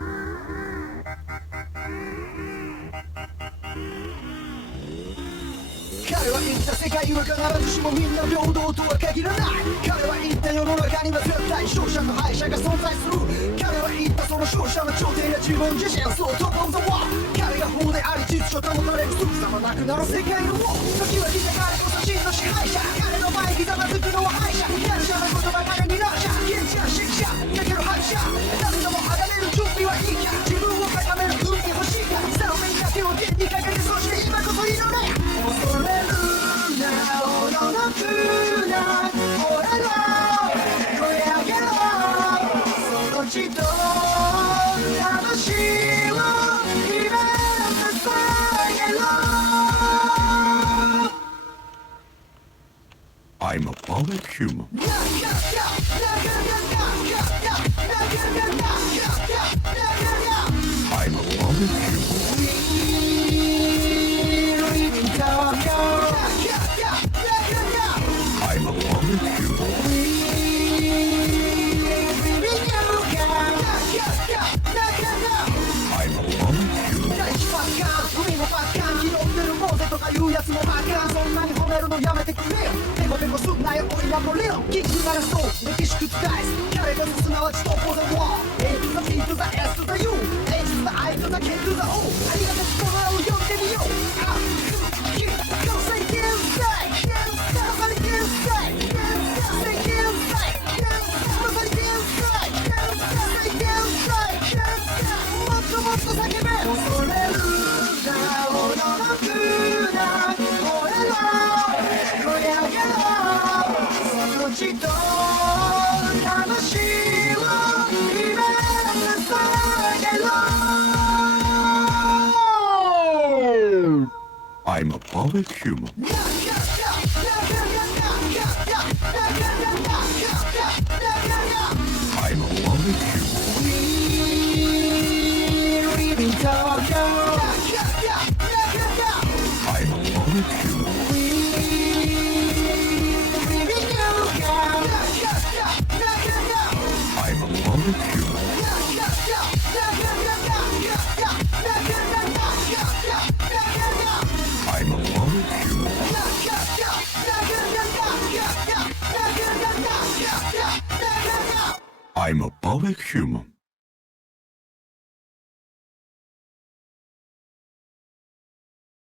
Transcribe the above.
彼は言った世界は必ずしもみんな平等とは限らない。彼は言った世の中には絶対勝者と敗者が存在する。彼は言ったその勝者の頂点が自分自身、そうトップオブザワー。彼が法であり秩序保たれるすぐさまなくなる世界の王。時は来た彼こそ真の支配者。彼の前にざまずくのは敗者。やるしゃなことばかりになっちゃう。現地は失者だけど敗者。誰でも上がれる準備はいいか。自分を高める運気欲しいか。さあみんな手を天にかけて、そして今こそ祈れ。恐れるなおののくな俺の声上げろ。その血と魂を秘め捧げろ。 I'm a public human. I'm a public human. I'm a public human. I'm a public human. 大地バカン海もバカン拾ってるモーゼとかいうやつもバカンそんなに褒めるのやめてくれよペコペコすんなよ俺はもれよキック鳴らすと歴史覆す彼こそすなわちトップオブザワー A to the B to the S to the U A to the I to the K to the O ありがたき言葉を読んでみようあっキックsay get inside Somebody get inside Say get inside Somebody get inside Say get inside もっともっと叫べ恐れるなおののくな俺の声上げろその血と魂を秘め捧げろ I'm a public human. I'm a public human.